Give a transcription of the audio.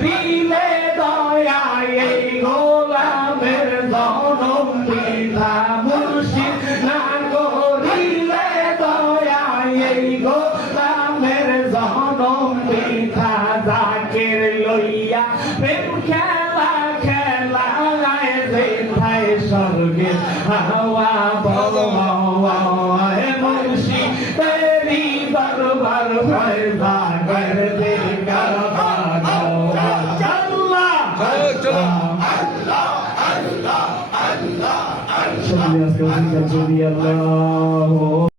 দিলে দয়া এই গোলামের জনম পিতা মুর্শিদ না করিলে দয়া এই গোলামের জনম পিতা জাকের লইয়া প্রেম খেলা খেলায় যেথায় স্বর্গে হাওয়া বওয়ায় মুর্শিদ তেরি দরবার হয় জাগর দিল করবা আল্লাহ আল্লাহ আল্লাহ আল্লাহ